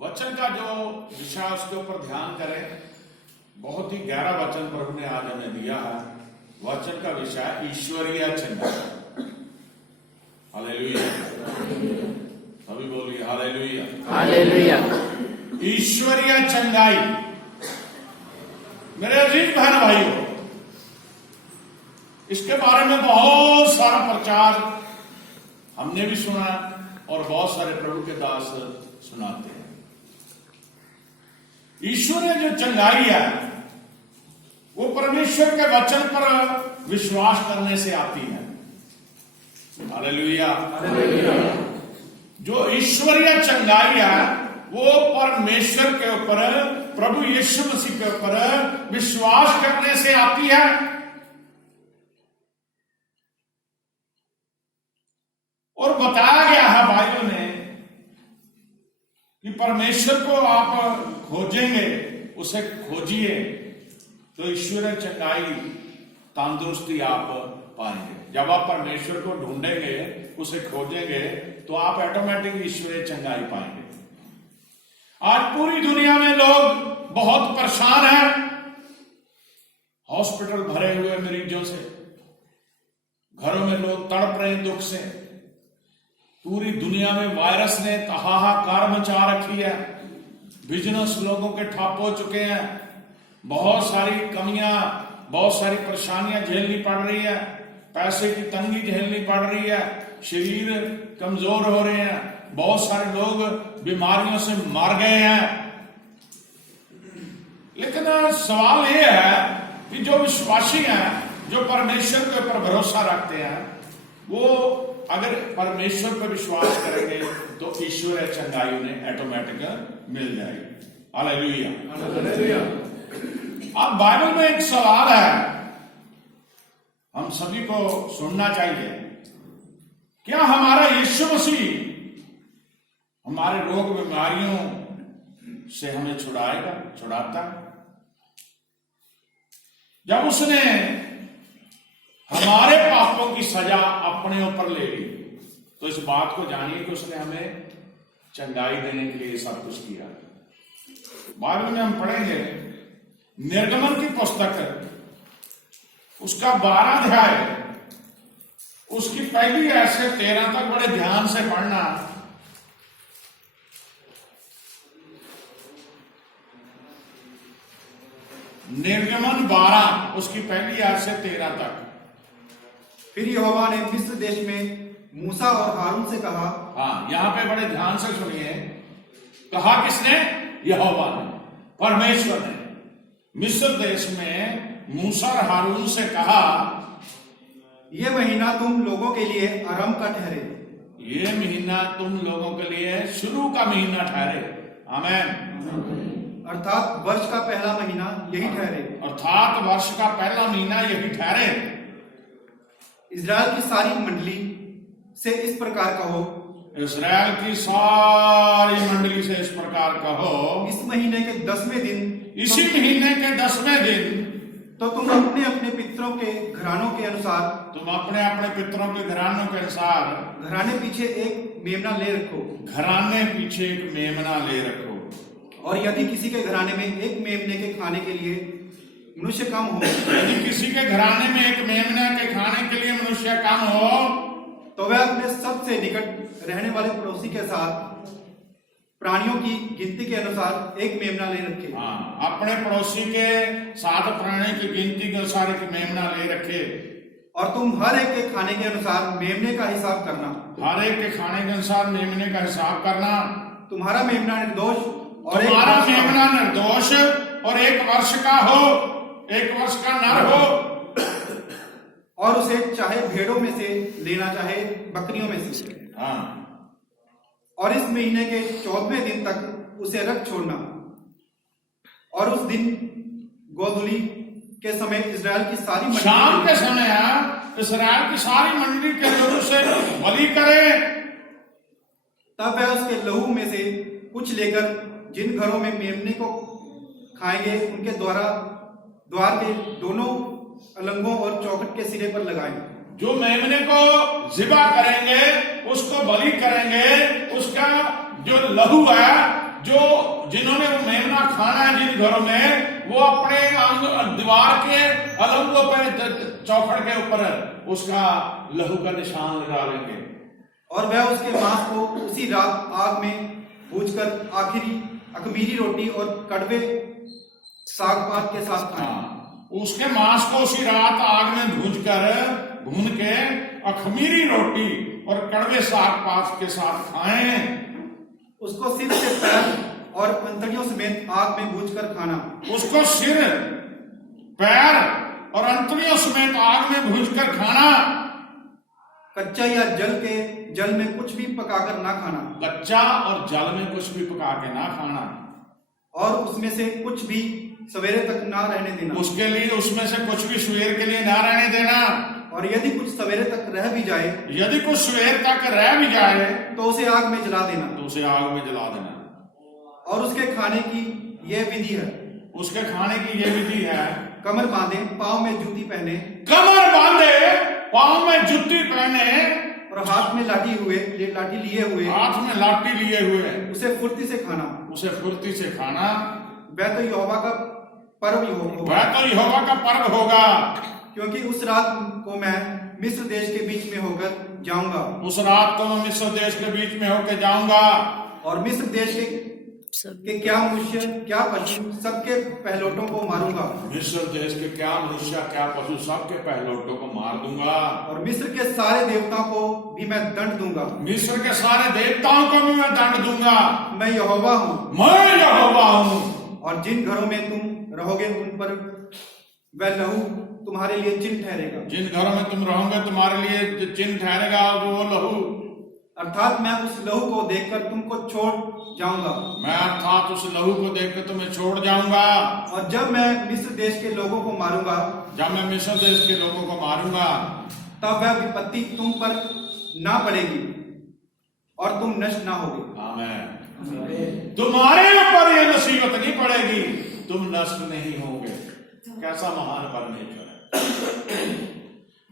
वचन का जो विषय उसके ऊपर ध्यान करें। बहुत ही गहरा वचन प्रभु ने आज हमें दिया है। वचन का विषय ईश्वरीय चंगाई। हालेलुया, सभी बोलिए हालेलुया, हालेलुया। ईश्वरीय चंगाई। मेरे अजीज बहन भाइयों, इसके बारे में बहुत सारा प्रचार हमने भी सुना और बहुत सारे प्रभु के दास सुनाते हैं। ईश्वरीय जो चंगाई है वो परमेश्वर के वचन पर विश्वास करने से आती है। हालेलुया। जो ईश्वरीय चंगाई है वो परमेश्वर के ऊपर, प्रभु यीशु मसीह के ऊपर विश्वास करने से आती है। और बताया गया है बाइबल में कि परमेश्वर को आप खोजेंगे, उसे खोजिए तो ईश्वरीय चंगाई, तंदुरुस्ती आप पाएंगे। जब आप परमेश्वर को ढूंढेंगे, उसे खोजेंगे तो आप ऑटोमेटिक ईश्वरीय चंगाई पाएंगे। आज पूरी दुनिया में लोग बहुत परेशान हैं। हॉस्पिटल भरे हुए मरीजों से, घरों में लोग तड़प रहे हैं दुख से। पूरी दुनिया में वायरस ने हाहाकार मचा रखी है। बिजनेस लोगों के ठप हो चुके हैं। बहुत सारी कमियां, बहुत सारी परेशानियां झेलनी पड़ रही है। पैसे की तंगी झेलनी पड़ रही है। शरीर कमजोर हो रहे हैं। बहुत सारे लोग बीमारियों से मर गए हैं। लेकिन सवाल यह है कि जो विश्वासी हैं, जो परमेश्वर के ऊपर भरोसा रखते हैं, वो अगर परमेश्वर पर विश्वास करेंगे तो ईश्वरीय चंगाई उन्हें ऑटोमेटिक मिल जाएगी। Hallelujah, hallelujah. अब बाइबल में एक सवाल है, हम सभी को सुनना चाहिए। क्या हमारा यीशु मसीह हमारे रोग बीमारियों से हमें छुड़ाएगा, छुड़ाता है? जब उसने हमारे पापों की सजा अपने ऊपर ले ली तो इस बात को जानिए कि उसने हमें चंगाई देने के लिए सब कुछ किया। बाइबल में हम पढ़ेंगे निर्गमन की पुस्तक, उसका 12 अध्याय, उसकी पहली आयत से 13 तक बड़े ध्यान से पढ़ना। निर्गमन 12 उसकी पहली आयत से 13 तक। फिर यहोवा ने मिस्र देश में मूसा और हारून से कहा। हाँ, यहां पे बड़े ध्यान से सुनिए। कहा किसने? यहोवा ने, परमेश्वर ने मिस्र देश में मूसा और हारून से कहा, यह महीना तुम लोगों के लिए आरंभ का ठहरे। ये महीना तुम लोगों के लिए शुरू का महीना ठहरे। आमीन। अर्थात वर्ष का पहला महीना यही ठहरे। अर्थात वर्ष का पहला महीना यही ठहरे। इजराइल की सारी मंडली से इस प्रकार कहो, इस्राएल की सारी मंडली से इस प्रकार कहो, इस महीने के 10वें दिन, इसी महीने के 10वें दिन तो तुम अपने अपने पितरों के घरानों के अनुसार, तुम अपने अपने पितरों के घरानों के अनुसार घराने पीछे एक मेमना ले रखो। घराने पीछे एक मेमना ले रखो। और यदि किसी के घराने में एक मेमने के खाने के लिए मनुष्य कम हो, यदि किसी के घराने में एक मेमना के खाने के लिए मनुष्य कम हो, तो वह अपने सबसे निकट रहने वाले पड़ोसी के साथ प्राणियों की गिनती के अनुसार एक मेमना ले रखे। हाँ, अपने पड़ोसी के साथ प्राणी की गिनती के अनुसार एक मेमना ले रखे। और तुम हर एक के खाने के अनुसार मेमने का हिसाब करना। हर एक के खाने के अनुसार मेमने का हिसाब करना। तुम्हारा मेमना निर्दोष और तुम्हारा मेमना निर्दोष और 1 वर्ष का हो, 1 वर्ष का नर हो, और उसे चाहे भेड़ों में से लेना, चाहे बकरियों में से। हाँ। और इस महीने के 14वें दिन तक उसे रख छोड़ना। और उस दिन गोधूली के समय इजराइल की सारी शाम के समय इस्राएल की सारी मंडली के लोग उसे बलि करे। तब वह उसके लहू में से कुछ लेकर जिन घरों में मेमने को खाएंगे उनके द्वार के दोनों अलंगों और चौखट के सिरे पर लगाएं। जो मेमने को जिबा करेंगे, उसको बलि करेंगे, उसका जो लहू है, जो जिन्होंने वो मेमना खाना है जिन घरों में, वो अपने दीवार के अलंगों पे चौखट के ऊपर उसका लहू का निशान लगा लेंगे। और वह उसके मांस को उसी रात आग में भूनकर अखमीरी रोटी और कड़वे साग पात के साथ खाएं। उसके मांस को उसी रात आग में भून के अखमीरी रोटी और कड़वे साग पात के साथ खाएं। उसको सिर से पैर और अंतड़ियों समेत आग में भूनकर खाना। उसको सिर, पैर और अंतड़ियों समेत आग में भूनकर खाना। कच्चा या जल में कुछ भी पकाकर ना खाना। कच्चा और जल में कुछ भी पका के ना खाना। और उसमें से कुछ भी सवेरे तक ना रहने देना। उसके लिए उसमें से कुछ भी सवेर के लिए ना रहने देना। और यदि कुछ सवेरे तक रह भी जाए, यदि कुछ सवेर तक रह भी जाए, तो उसे आग में जला देना। तो उसे आग में जला देना। और उसके खाने की यह विधि है, उसके खाने की यह विधि है, कमर बांधे, पांव में जूती पहने, कमर बांधे, पांव में जूती पहने और हाथ में लाठी लिए हुए, हाथ में लाठी लिए हुए उसे फुर्ती से खाना। उसे फुर्ती से खाना। वह तो यहोवा का पर्व होगा। वह तो यहोवा का पर्व होगा, क्योंकि उस रात को मैं मिस्र देश के बीच में होकर जाऊंगा। उस रात को मैं मिस्र देश के बीच में होकर जाऊंगा। और मिस्र देश के क्या मनुष्य क्या पशु सबके पहलोटों को मारूंगा। मिस्र देश के क्या मनुष्य क्या पशु सबके पहलोटों को मार दूंगा। और मिस्र के सारे देवताओं को भी मैं दंड दूंगा। मिस्र के सारे देवताओं को भी मैं दंड दूंगा। मैं यहोवा हूँ। मैं यहोवा हूँ। और जिन घरों में तुम रहोगे उन पर वह लहू तुम्हारे लिए चिन्ह ठहरेगा। जिन घरों में तुम रहोगे तुम्हारे लिए चिन्ह ठहरेगा वो लहू। अर्थात मैं उस लहू को देखकर तुमको छोड़ जाऊंगा। मैं अर्थात उस लहू को देखकर तुम्हें छोड़ जाऊंगा। और जब मैं मिस्र देश के लोगों को मारूंगा, जब मैं मिस्र देश के लोगों को मारूंगा, तब वह विपत्ति तुम पर ना पड़ेगी और तुम नष्ट ना होगे। आमीन। तुम्हारे ऊपर यह मुसीबत नहीं पड़ेगी, तुम नष्ट नहीं होगे। कैसा महान परमेश्वर है।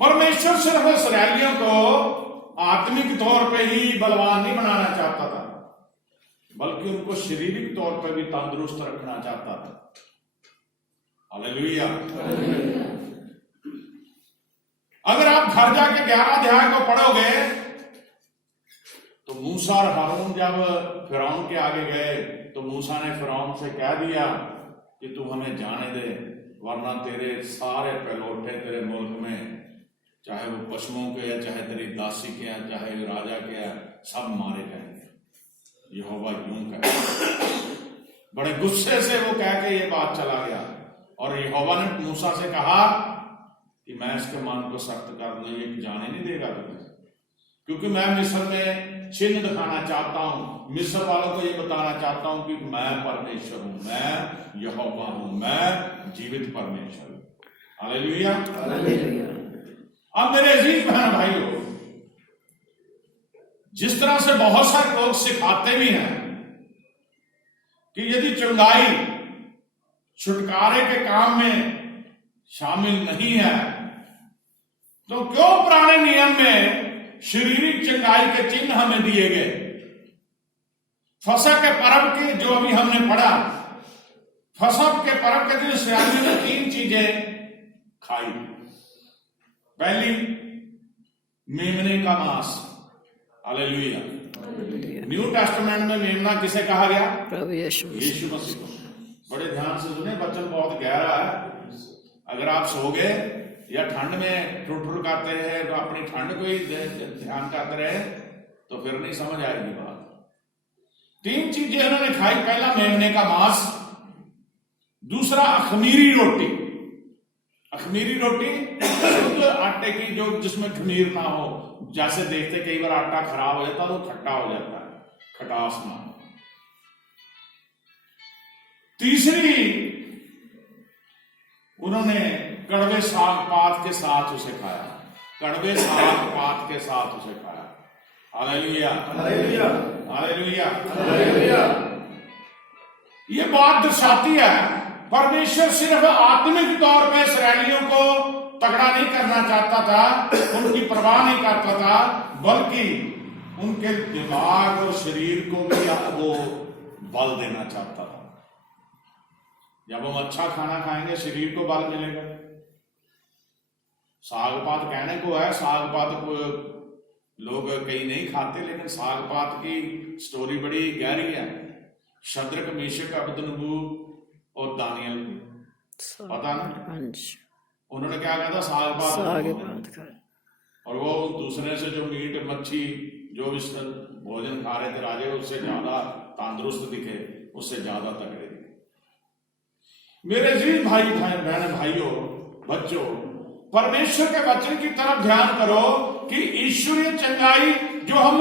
परमेश्वर सिर्फ इस्राएलियों को आत्मिक तौर पे ही बलवान नहीं बनाना चाहता था, बल्कि उनको शारीरिक तौर पे भी तंदुरुस्त रखना चाहता था। हालेलुया। अगर आप घर जाके 11 अध्याय को पढ़ोगे तो मूसा और हारून जब फिरौन के आगे गए तो मूसा ने फिरौन से कह दिया कि तू हमें जाने दे, वरना तेरे सारे पहलौठे तेरे मुल्क में, चाहे वो पशुओं के या चाहे तेरी दासी के या चाहे राजा के या, सब मारे जाएंगे। यहोवा यूं कहे। बड़े गुस्से से वो कह के ये बात चला गया। और यहोवा ने मूसा से कहा कि मैं इसके मन को सख्त कर दूं, ये जाने नहीं देगा तुम्हें, क्योंकि मैं मिस्र में चिन्ह दिखाना चाहता हूं, मिस्र वालों को ये बताना चाहता हूं कि मैं परमेश्वर हूं, मैं यहोवा हूं, मैं जीवित परमेश्वर हूं। हालेलुया। अब मेरे अजीज बहन भाइयों, जिस तरह से बहुत सारे लोग सिखाते भी हैं कि यदि चंगाई छुटकारे के काम में शामिल नहीं है, तो क्यों पुराने नियम में शारीरिक चंगाई के चिन्ह हमें दिए गए। फसह के पर्व के जो अभी हमने पढ़ा, फसह के पर्व के दिन इस्राएलियों ने 3 चीजें खाई। पहली, मेमने का मांस। हालेलुया। न्यू टेस्टामेंट में मेमना किसे कहा गया? प्रभु यीशु मसीह। बड़े ध्यान से सुने, वचन बहुत गहरा है। अगर आप सोगे या ठंड में ठुर करते रहे तो अपनी ठंड को ही ध्यान करते रहे तो फिर नहीं समझ आएगी बात। 3 चीजें उन्होंने खाई। पहला मेमने का मांस, दूसरा अखमीरी रोटी। अखमीरी रोटी शुद्ध आटे की, जो जिसमें खमीर ना हो। जैसे देखते कई बार आटा खराब हो जाता है तो खट्टा हो जाता है, खटास ना। तीसरी, उन्होंने कड़वे साग पात के साथ उसे खाया। कड़वे साग पात के साथ उसे खाया। हालेलुया। हालेलुया। हालेलुया। हालेलुया। ये बात दर्शाती है परमेश्वर सिर्फ आत्मिक तौर पे इस्राएलियों को तगड़ा नहीं करना चाहता था, उनकी परवाह नहीं करता था, बल्कि उनके दिमाग और शरीर को भी वो बल देना चाहता था। जब हम अच्छा खाना खाएंगे शरीर को बल मिलेगा। साग पात कहने को है, साग पात को लोग कई नहीं खाते, लेकिन साग पात की स्टोरी बड़ी गहरी है। शद्रक, मेशक, अबेदनगो और दानियल की, पता ना उन्होंने क्या कहा था, साग पात। और वो दूसरे से जो मीट मच्छी जो भी भोजन खा रहे थे राजे, उससे ज्यादा तंदुरुस्त दिखे, उससे ज्यादा तगड़े दिखे। मेरे जी भाई बहन भाइयों बच्चों, परमेश्वर के वचन की तरफ ध्यान करो कि ईश्वरीय चंगाई जो हम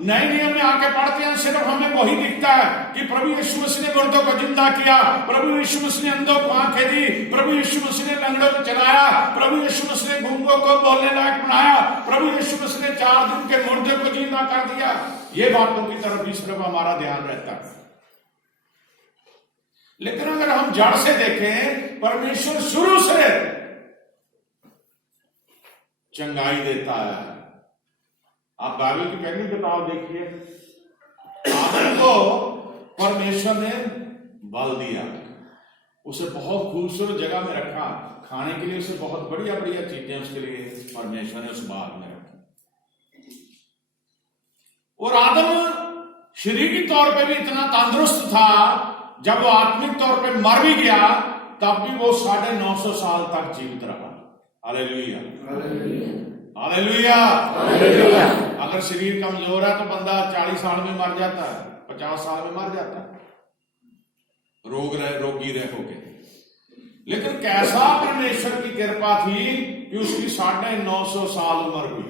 नए नियम में आके पढ़ते हैं, सिर्फ हमें वही दिखता है कि प्रभु यीशु मसीह ने मुर्दों को जिंदा किया, प्रभु यीशु मसीह ने अंधों को आंखें दी, प्रभु यीशु मसीह ने लंगड़ों को चलाया, प्रभु यीशु मसीह ने गूंगों को बोलने लायक बनाया, प्रभु यीशु मसीह ने 4 दिन के मुर्दे को जिंदा कर दिया। ये बातों की तरफ भी सिर्फ हमारा ध्यान रहता है। लेकिन अगर हम जड़ से देखें, परमेश्वर शुरू से चंगाई देता है। आप बाइबल की पहली किताब देखिए, आदम को परमेश्वर ने बल दिया, उसे बहुत खूबसूरत जगह में रखा खाने के लिए, उसे बहुत बढ़िया बढ़िया चीजें उसके लिए परमेश्वर ने उस बाग में रखी। और आदम शरीरी तौर पे भी इतना तंदुरुस्त था, जब वो आत्मिक तौर पे मर भी गया तब भी वो 950 साल तक जीवित रहा। Hallelujah, hallelujah, hallelujah. अगर शरीर कमजोर है तो बंदा 40 साल में मर जाता है, 50 साल में मर जाता है, रोगी रह होके। लेकिन कैसा परमेश्वर की कृपा थी कि उसकी 950 साल उम्र हुई।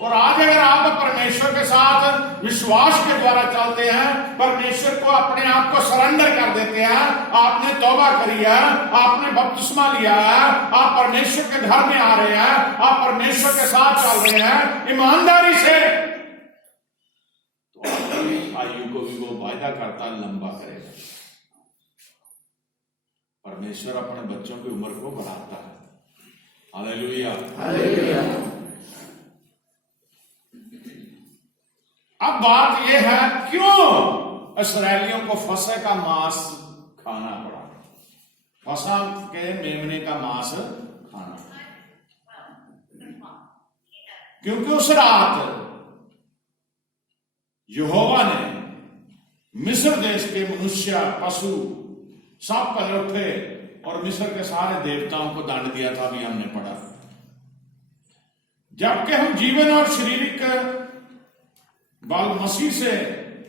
और आज अगर आप परमेश्वर के साथ विश्वास के द्वारा चलते हैं, परमेश्वर को अपने आप को सरेंडर कर देते हैं, आपने तौबा करी है, आपने बपतिस्मा लिया है, आप परमेश्वर के घर में आ रहे हैं, आप परमेश्वर के साथ चल रहे हैं ईमानदारी से, तो आपकी आयु को भी वो वायदा करता लंबा करेगा। परमेश्वर अपने बच्चों की उम्र को बढ़ाता है। Hallelujah, hallelujah. अब बात यह है, क्यों इस्राएलियों को फसह का मांस खाना पड़ा, फसह के मेमने का मांस खाना? क्योंकि उस रात यहोवा ने मिस्र देश के मनुष्य, पशु सब पले उठे और मिस्र के सारे देवताओं को दंड दिया था, भी हमने पढ़ा। जबकि हम जीवन और शारीरिक बल मसीह से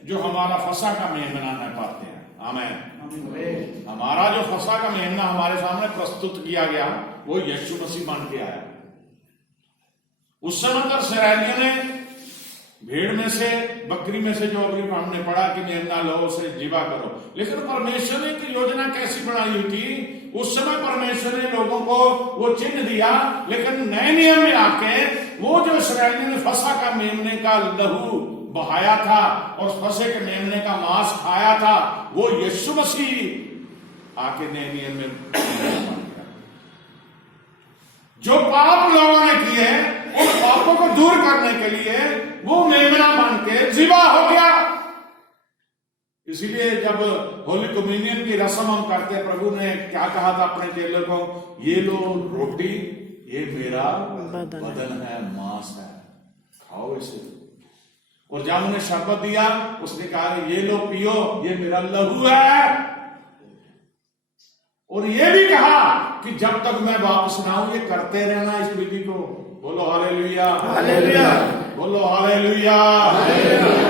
जो हमारा फसह का मेमना है पाते हैं। आमीन। हमारा जो फसह का मेमना हमारे सामने प्रस्तुत किया गया वो यीशु मसीह बन के आया। उस समय तो इस्राएलियों ने भेड़ में से, बकरी में से, जो अभी हमने पढ़ा कि मेमना लो, उसे जीवा करो, लेकिन परमेश्वर ने एक योजना कैसी बनाई हुई थी। उस समय परमेश्वर ने लोगों को वो चिन्ह दिया, लेकिन नए नियम में आके वो जो इस्राएलियों ने फसह का मेमने का लहू बहाया था और फसह के मेमने का मांस खाया था, वो यीशु मसीह आके नए नियम में जो पाप लोगों ने किए उन पापों को दूर करने के लिए वो मेमना बन के जीवा हो गया। इसीलिए जब होली कम्युनियन की रस्म हम करते, प्रभु ने क्या कहा था अपने चेलों को, ये लो रोटी, ये मेरा बदन है, मांस है, खाओ इसे। और जब उन्हें शपथ दिया, उसने कहा ये लो पियो, ये मेरा लहू है। और ये भी कहा कि जब तक मैं वापस ना आऊं, ये करते रहना इस विधि को। बोलो हालेलुया, हालेलुया, बोलो हालेलुया, हालेलुया।